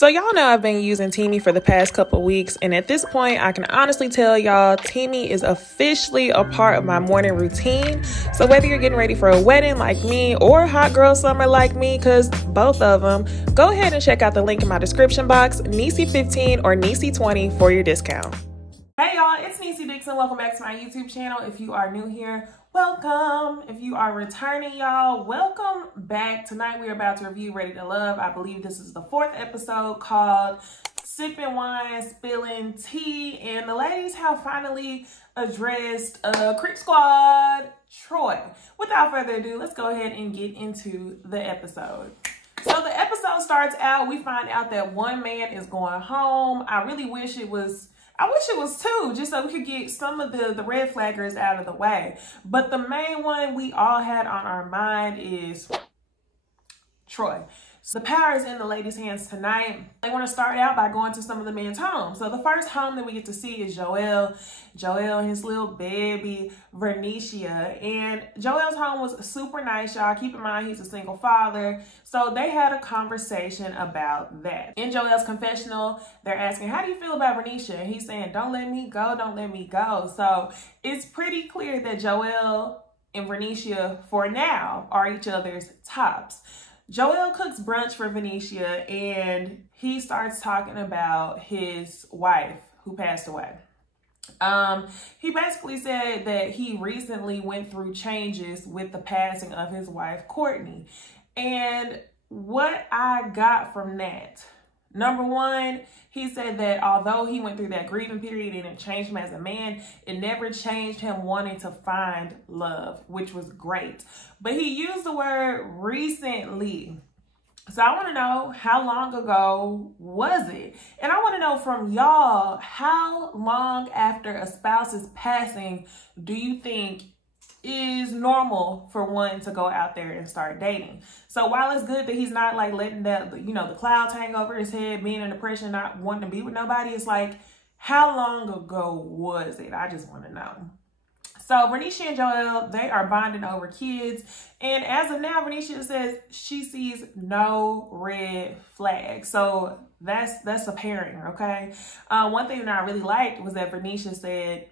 So y'all know I've been using TEAMI for the past couple weeks, and at this point I can honestly tell y'all TEAMI is officially a part of my morning routine. So whether you're getting ready for a wedding like me or hot girl summer like me, because both of them, go ahead and check out the link in my description box, Nisi15 or Nisi20 for your discount. Hey y'all, it's Nisi Dixon. Welcome back to my YouTube channel. If you are new here, welcome. If you are returning, y'all, welcome back. Tonight we're about to review Ready to Love. I believe this is the 4th episode called Sipping Wine, Spilling Tea, and the ladies have finally addressed Creep Squad Troy. Without further ado, let's go ahead and get into the episode. So the episode starts out, we find out that one man is going home. I wish it was two, just so we could get some of the red flaggers out of the way. But the main one we all had on our mind is Troy. So the power is in the ladies' hands tonight. They want to start out by going to some of the men's homes. So the first home that we get to see is Joel and his little baby, Vernicia. And Joel's home was super nice, y'all. Keep in mind, he's a single father. So they had a conversation about that. In Joel's confessional, they're asking, how do you feel about Vernicia? And he's saying, don't let me go, don't let me go. So it's pretty clear that Joel and Vernicia, for now, are each other's tops. Joel cooks brunch for Venetia, and he starts talking about his wife who passed away. He basically said that he recently went through changes with the passing of his wife, Courtney. And what I got from that, number one, he said that although he went through that grieving period and it changed him as a man, it never changed him wanting to find love, which was great. But he used the word recently. So I want to know, how long ago was it? And I want to know from y'all, how long after a spouse's passing do you think is normal for one to go out there and start dating? So while it's good that he's not like letting that, the clouds hang over his head, being in depression, not wanting to be with nobody, it's like, how long ago was it? I just want to know. So Vernicia and Joel, they are bonding over kids. And as of now, Vernicia says she sees no red flags. So that's a pairing, okay? One thing that I really liked was that Vernicia said,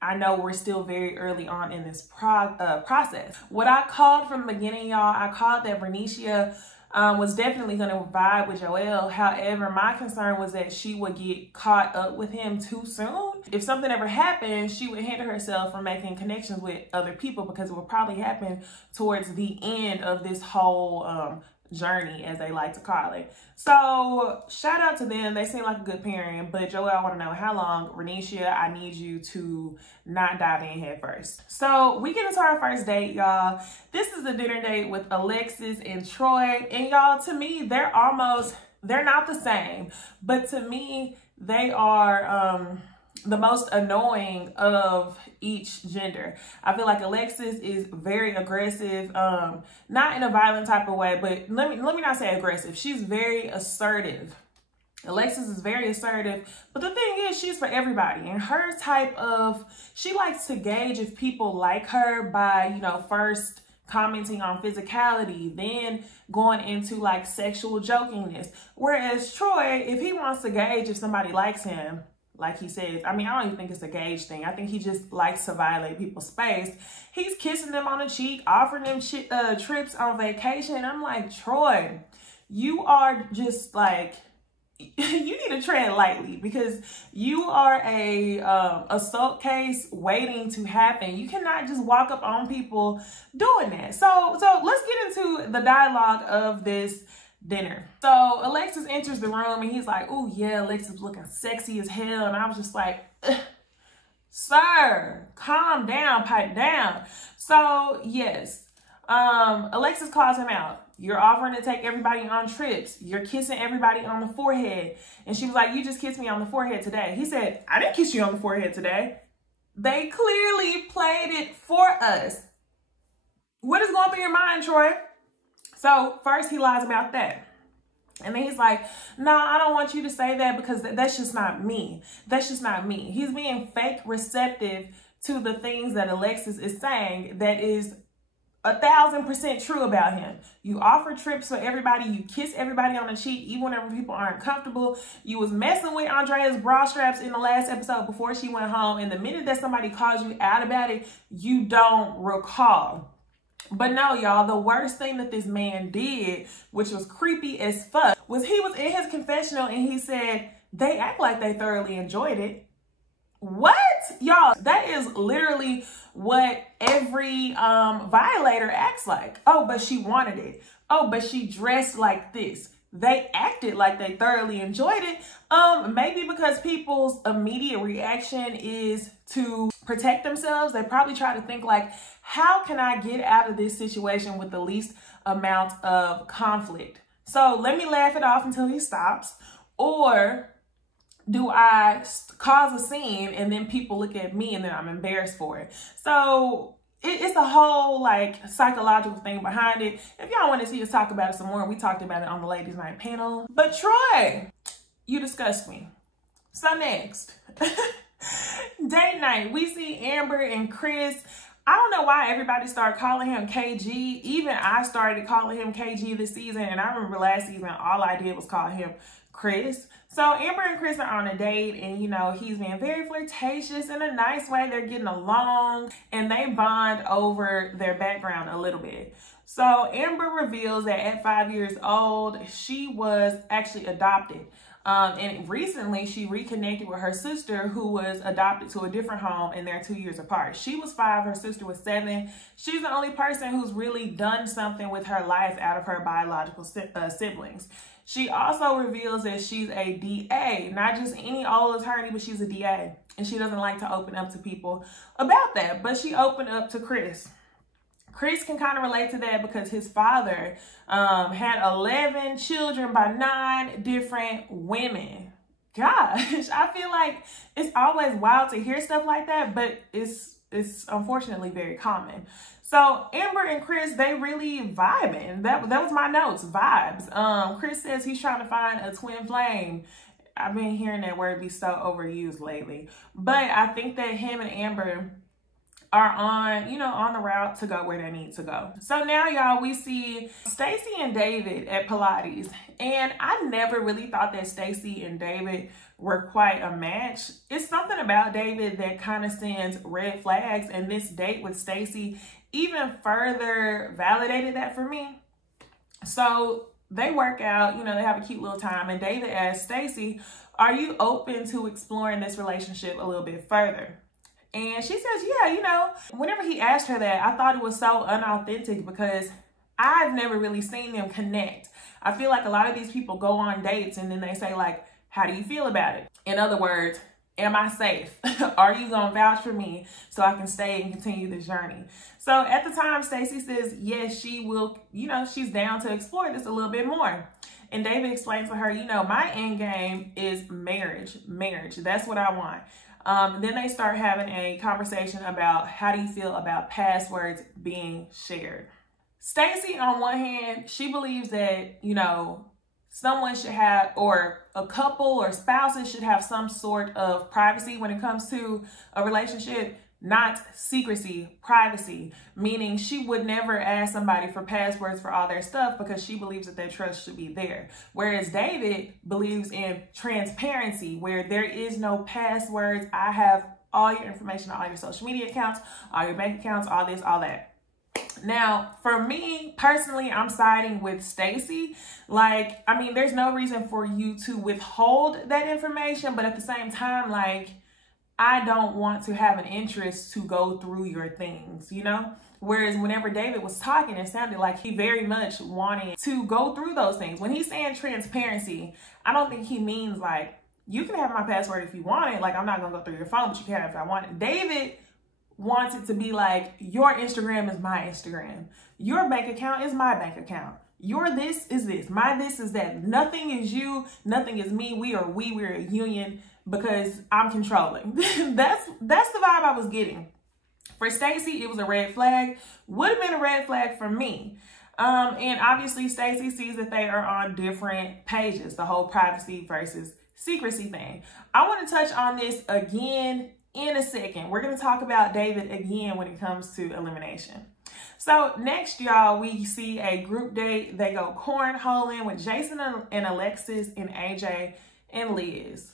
I know we're still very early on in this process. What I called from the beginning, y'all, I called that Vernicia was definitely going to vibe with Joel. However, my concern was that she would get caught up with him too soon. If something ever happened, she would hinder herself from making connections with other people, because it would probably happen towards the end of this whole journey, as they like to call it. So shout out to them. They seem like a good pairing. But Joel, I want to know how long. Vernicia, I need you to not dive in head first. So we get into our first date, y'all. This is a dinner date with Alexis and Troy. And y'all, to me, they're not the same. But to me, they are the most annoying of each gender. I feel like Alexis is very aggressive, not in a violent type of way, but let me not say aggressive. She's very assertive. Alexis is very assertive, but the thing is, she's for everybody. And her type of, she likes to gauge if people like her by, first commenting on physicality, then going into like sexual jokingness. Whereas Troy, if he wants to gauge if somebody likes him, like he says, I don't even think it's a gauge thing. I think he just likes to violate people's space. He's kissing them on the cheek, offering them trips on vacation. And I'm like, Troy, you are just like, you need to tread lightly, because you are a assault case waiting to happen. You cannot just walk up on people doing that. So let's get into the dialogue of this dinner. So Alexis enters the room and he's like, oh yeah, Alexis looking sexy as hell. And I was just like, sir, calm down, pipe down. So yes, Alexis calls him out. You're offering to take everybody on trips. You're kissing everybody on the forehead. And she was like, you just kissed me on the forehead today. He said, I didn't kiss you on the forehead today. They clearly played it for us. What is going through your mind, Troy? So first he lies about that. And then he's like, no, I don't want you to say that, because that's just not me. That's just not me. He's being fake receptive to the things that Alexis is saying that is 1,000% true about him. You offer trips for everybody. You kiss everybody on the cheek, even whenever people aren't comfortable. You was messing with Andrea's bra straps in the last episode before she went home. And the minute that somebody calls you out about it, you don't recall. But no, y'all, the worst thing that this man did, which was creepy as fuck, was he was in his confessional and he said, they act like they thoroughly enjoyed it. What? Y'all, that is literally what every violator acts like. Oh, but she wanted it. Oh, but she dressed like this. They acted like they thoroughly enjoyed it. Maybe because people's immediate reaction is to protect themselves. They probably try to think like, how can I get out of this situation with the least amount of conflict? So let me laugh it off until he stops. Or do I cause a scene and then people look at me and then I'm embarrassed for it? So it's a whole like psychological thing behind it. If y'all want to see us talk about it some more, we talked about it on the ladies night panel. But Troy, you disgust me. So next, date night, we see Amber and Chris. I don't know why everybody started calling him KG. Even I started calling him KG this season. And I remember last season, all I did was call him Chris. So Amber and Chris are on a date and, you know, he's being very flirtatious in a nice way. They're getting along and they bond over their background a little bit. So Amber reveals that at 5 years old, she was actually adopted. And recently she reconnected with her sister who was adopted to a different home and they're 2 years apart. She was 5, her sister was 7. She's the only person who's really done something with her life out of her biological siblings. She also reveals that she's a DA, not just any old attorney, but she's a DA. And she doesn't like to open up to people about that, but she opened up to Chris. Chris can kind of relate to that because his father had 11 children by 9 different women. Gosh, I feel like it's always wild to hear stuff like that, but it's unfortunately very common. So Amber and Chris, they really vibing. That was my notes, vibes. Chris says he's trying to find a twin flame. I've been hearing that word be so overused lately. But I think that him and Amber are on the route to go where they need to go. So now, y'all, we see Stacy and David at Pilates. And I never really thought that Stacy and David were quite a match. It's something about David that kind of sends red flags. And this date with Stacy even further validated that for me. So they work out, they have a cute little time. And David asks Stacy, are you open to exploring this relationship a little bit further? And she says, yeah, whenever he asked her that, I thought it was so unauthentic because I've never really seen them connect. I feel like a lot of these people go on dates and then they say like, how do you feel about it? In other words, am I safe? Are you gonna vouch for me so I can stay and continue this journey? So at the time, Stacy says, yes, she will, she's down to explore this a little bit more. And David explains to her, my end game is marriage. That's what I want. Then they start having a conversation about how do you feel about passwords being shared. Stacy, on one hand, she believes that, someone should have, or a couple or spouses should have some sort of privacy when it comes to a relationship, not secrecy, privacy, meaning she would never ask somebody for passwords for all their stuff because she believes that their trust should be there. Whereas David believes in transparency, where there is no passwords. I have all your information, all your social media accounts, all your bank accounts, all this, all that. Now, for me personally, I'm siding with Stacy. There's no reason for you to withhold that information, but at the same time, I don't want to have an interest to go through your things, Whereas whenever David was talking, it sounded like he very much wanted to go through those things. When he's saying transparency, I don't think he means you can have my password if you want it. I'm not going to go through your phone, but you can have it if I want it. David wants it to be your Instagram is my Instagram. Your bank account is my bank account. Your this is this. My this is that. Nothing is you. Nothing is me. We're a union because I'm controlling. That's the vibe I was getting. For Stacy, it was a red flag. Would have been a red flag for me. And obviously Stacy sees that they are on different pages, the whole privacy versus secrecy thing. I want to touch on this again in a second. We're going to talk about David again when it comes to elimination. So next, y'all, we see a group date. They go cornholing with Jason and Alexis and AJ and Liz.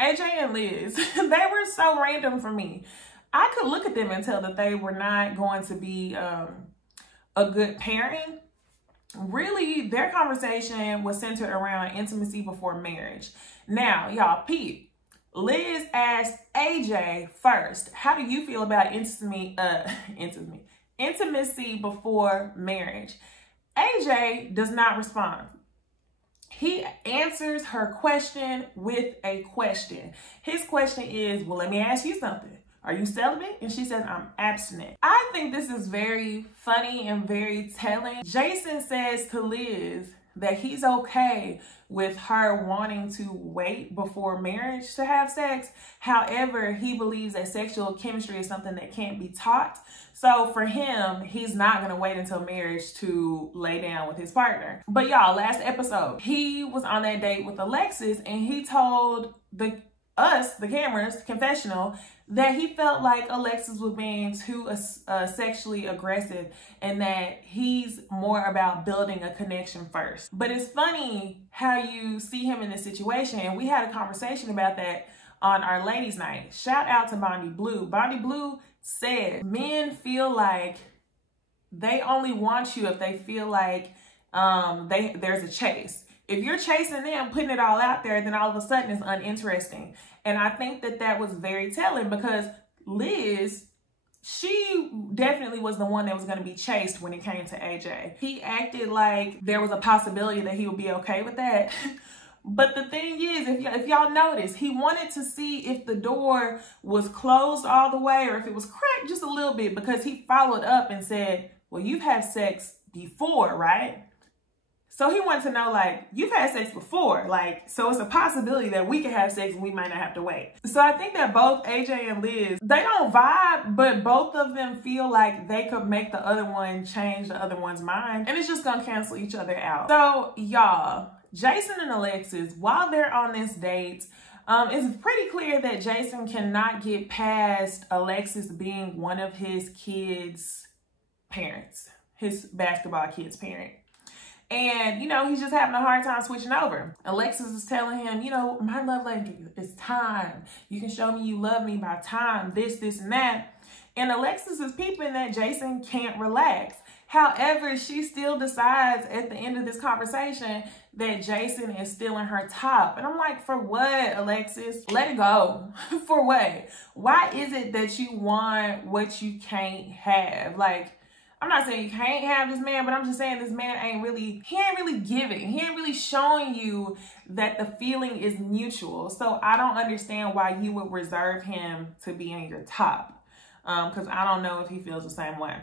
AJ and Liz, they were so random for me. I could look at them and tell that they were not going to be a good pairing. Really, their conversation was centered around intimacy before marriage. Now, y'all peep. Liz asked AJ first, how do you feel about intimacy before marriage? AJ does not respond. He answers her question with a question. His question is, well, let me ask you something. Are you celibate? And she says, I'm abstinent. I think this is very funny and very telling. Jason says to Liz that he's okay with her wanting to wait before marriage to have sex. However, he believes that sexual chemistry is something that can't be taught. So for him, he's not going to wait until marriage to lay down with his partner. But y'all, last episode, he was on that date with Alexis and he told the cameras, confessional, that he felt like Alexis was being too sexually aggressive and that he's more about building a connection first. But it's funny how you see him in this situation. And we had a conversation about that on our ladies' night. Shout out to Bondi Blue. Bondi Blue said men feel like they only want you if they feel like there's a chase. If you're chasing them, putting it all out there, then all of a sudden it's uninteresting. And I think that that was very telling because Liz, she definitely was the one that was going to be chased when it came to AJ. He acted like there was a possibility that he would be okay with that. But the thing is, if y'all notice, he wanted to see if the door was closed all the way or if it was cracked just a little bit because he followed up and said, well, you've had sex before, right? So he wanted to know, like, you've had sex before, like, so it's a possibility that we can have sex and we might not have to wait. So I think that both AJ and Liz, they don't vibe, but both of them feel like they could make the other one change the other one's mind, and it's just gonna cancel each other out. So y'all, Jason and Alexis, while they're on this date, it's pretty clear that Jason cannot get past Alexis being one of his kids' parents, his basketball kid's parent. And, you know, he's just having a hard time switching over. Alexis is telling him, you know, my love language is time. You can show me you love me by time, this, and that. And Alexis is peeping that Jason can't relax. However, she still decides at the end of this conversation that Jason is still in her top. And I'm like, for what, Alexis? Let it go. For what? Why is it that you want what you can't have? Like, I'm not saying you can't have this man, but I'm just saying this man ain't really giving. He ain't really showing you that the feeling is mutual. So I don't understand why you would reserve him to be in your top. Because I don't know if he feels the same way.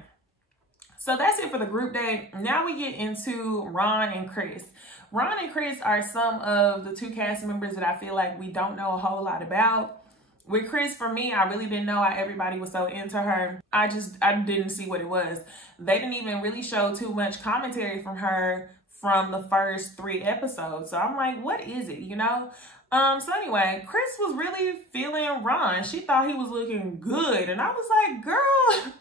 So that's it for the group date. Now we get into Ron and Chris. Ron and Chris are some of the two cast members that I feel like we don't know a whole lot about. With Chris, for me, I really didn't know why everybody was so into her. I didn't see what it was. They didn't even really show too much commentary from her from the first 3 episodes. So I'm like, what is it, you know? So anyway, Chris was really feeling Ron. She thought he was looking good. And I was like, girl,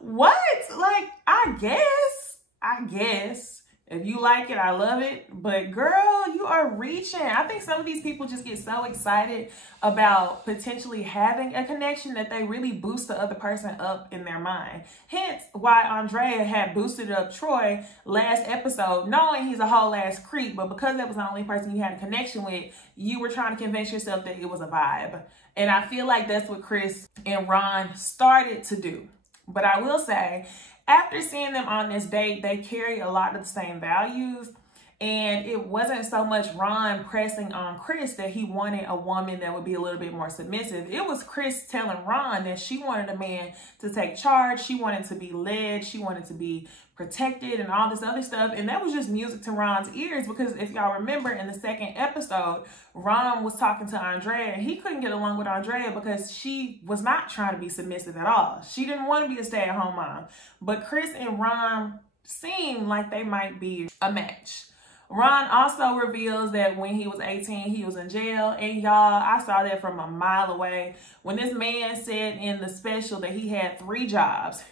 what? Like, I guess. If you like it, I love it. But girl, you are reaching. I think some of these people just get so excited about potentially having a connection that they really boost the other person up in their mind. Hence why Andrea had boosted up Troy last episode, knowing he's a whole ass creep. But because that was the only person you had a connection with, you were trying to convince yourself that it was a vibe. And I feel like that's what Chris and Ron started to do. But I will say, after seeing them on this date, they carry a lot of the same values. And it wasn't so much Ron pressing on Chris that he wanted a woman that would be a little bit more submissive. It was Chris telling Ron that she wanted a man to take charge. She wanted to be led. She wanted to be protected and all this other stuff. And that was just music to Ron's ears, because if y'all remember in the second episode, Ron was talking to Andrea and he couldn't get along with Andrea because she was not trying to be submissive at all. She didn't want to be a stay-at-home mom. But Chris and Ron seemed like they might be a match. Ron also reveals that when he was 18, he was in jail. And y'all, I saw that from a mile away. When this man said in the special that he had 3 jobs,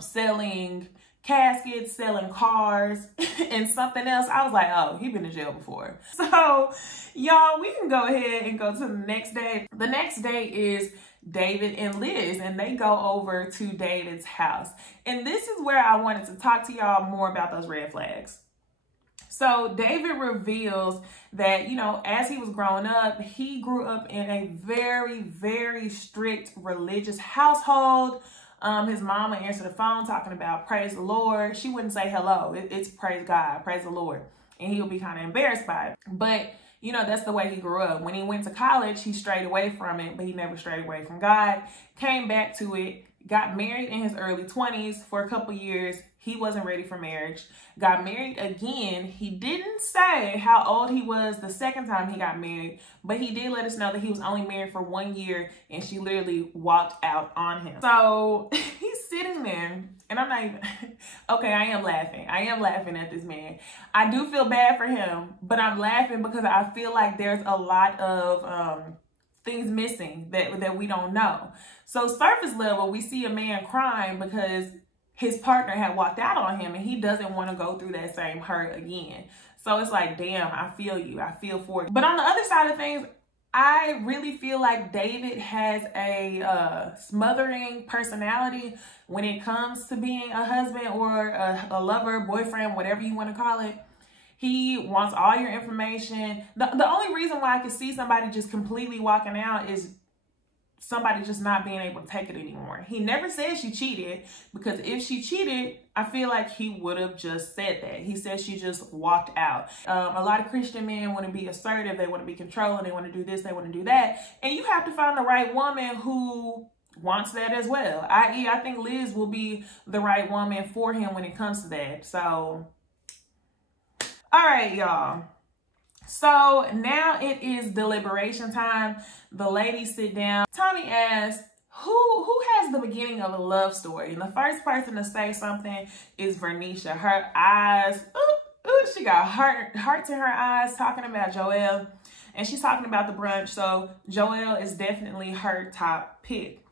selling caskets, selling cars, and something else, I was like, oh, he been in jail before. So, y'all, we can go ahead and go to the next day. The next day is David and Liz, and they go over to David's house. And this is where I wanted to talk to y'all more about those red flags. So David reveals that, you know, as he was growing up, he grew up in a very, very strict religious household. His mama answered the phone talking about praise the Lord. She wouldn't say hello. It's praise God, praise the Lord. And he'll be kind of embarrassed by it. But, you know, that's the way he grew up. When he went to college, he strayed away from it, but he never strayed away from God. Came back to it, got married in his early 20s for a couple years. He wasn't ready for marriage. Got married again. He didn't say how old he was the second time he got married, but he did let us know that he was only married for 1 year, and she literally walked out on him. So he's sitting there, and I'm not even, okay, I am laughing. I am laughing at this man. I do feel bad for him, but I'm laughing because I feel like there's a lot of things missing that we don't know. So surface level, we see a man crying because his partner had walked out on him, and he doesn't want to go through that same hurt again. So it's like, damn, I feel you. I feel for you. But on the other side of things, I really feel like David has a smothering personality when it comes to being a husband or a lover, boyfriend, whatever you want to call it. He wants all your information. The only reason why I could see somebody just completely walking out is somebody just not being able to take it anymore. He never said she cheated, because if she cheated, I feel like he would have just said that. He said she just walked out. A lot of Christian men want to be assertive. They want to be controlling. They want to do this. They want to do that. And you have to find the right woman who wants that as well. I.e., I think Liz will be the right woman for him when it comes to that. So, all right, y'all. So now it is deliberation time. The ladies sit down. Tommy asks, who has the beginning of a love story? And the first person to say something is Vernisha. Her eyes, she got hearts in her eyes talking about Joel. And she's talking about the brunch. So Joel is definitely her top pick.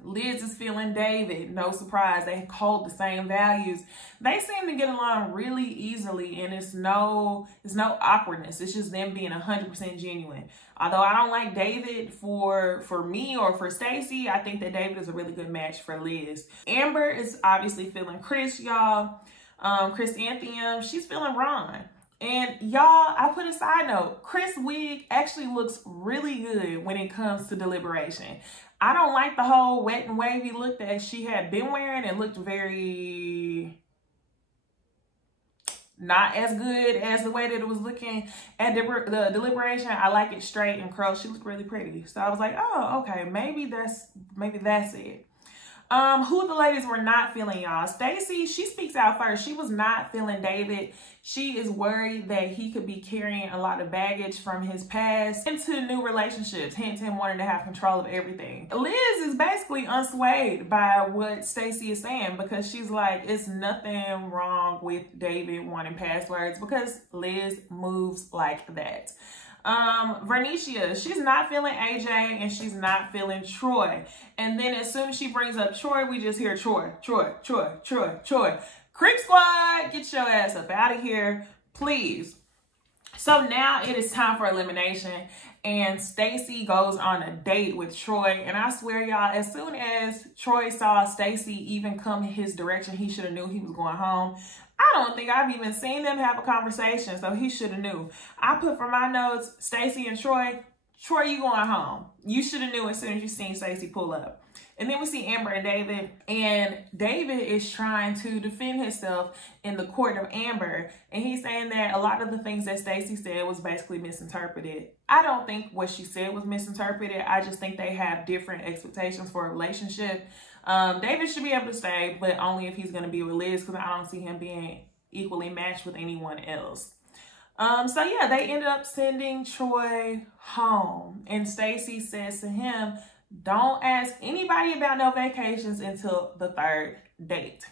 Liz is feeling David. No surprise. They hold the same values. They seem to get along really easily, and it's no awkwardness. It's just them being 100% genuine. Although I don't like David for me or for Stacy, I think that David is a really good match for Liz. Amber is obviously feeling Chris, y'all. Chris Anthem, she's feeling Ron. And y'all, I put a side note. Chris' wig actually looks really good when it comes to deliberation. I don't like the whole wet and wavy look that she had been wearing. It looked very not as good as the way that it was looking at the deliberation. I like it straight and curled. She looked really pretty. So I was like, oh, okay, maybe that's it. Who the ladies were not feeling, y'all. Stacy, she speaks out first. She was not feeling David. She is worried that he could be carrying a lot of baggage from his past into new relationships, hence him wanting to have control of everything. Liz is basically unswayed by what Stacy is saying, because she's like, it's nothing wrong with David wanting passwords, because Liz moves like that. Vernisha, she's not feeling AJ and she's not feeling Troy. And then as soon as she brings up Troy, we just hear Troy. Creep Squad, get your ass up out of here, please. So now it is time for elimination, and Stacy goes on a date with Troy. And I swear, y'all, as soon as Troy saw Stacy even come his direction, he should have knew he was going home. I don't think I've even seen them have a conversation, so he should have knew. I put for my notes, Stacy and Troy, you going home. You should have knew as soon as you seen Stacy pull up. And then we see Amber and David, and David is trying to defend himself in the court of Amber. And he's saying that a lot of the things that Stacy said was basically misinterpreted. I don't think what she said was misinterpreted. I just think they have different expectations for a relationship. David should be able to stay, but only if he's going to be with Liz, because I don't see him being equally matched with anyone else. So yeah, they ended up sending Troy home, and Stacy says to him, don't ask anybody about no vacations until the third date.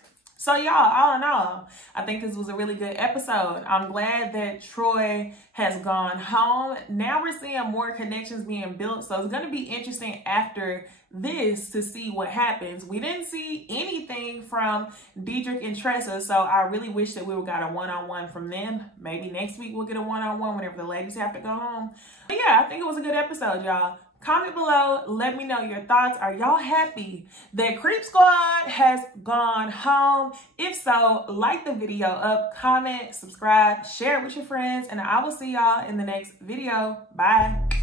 So y'all, all in all, I think this was a really good episode. I'm glad that Troy has gone home. Now we're seeing more connections being built. So it's going to be interesting after this to see what happens. We didn't see anything from Diedrich and Tressa, so I really wish that we would got a one-on-one from them. Maybe next week we'll get a one-on-one whenever the ladies have to go home. But yeah, I think it was a good episode, y'all. Comment below, let me know your thoughts. Are y'all happy that Creep Squad has gone home? If so, like the video up, comment, subscribe, share it with your friends, and I will see y'all in the next video. Bye.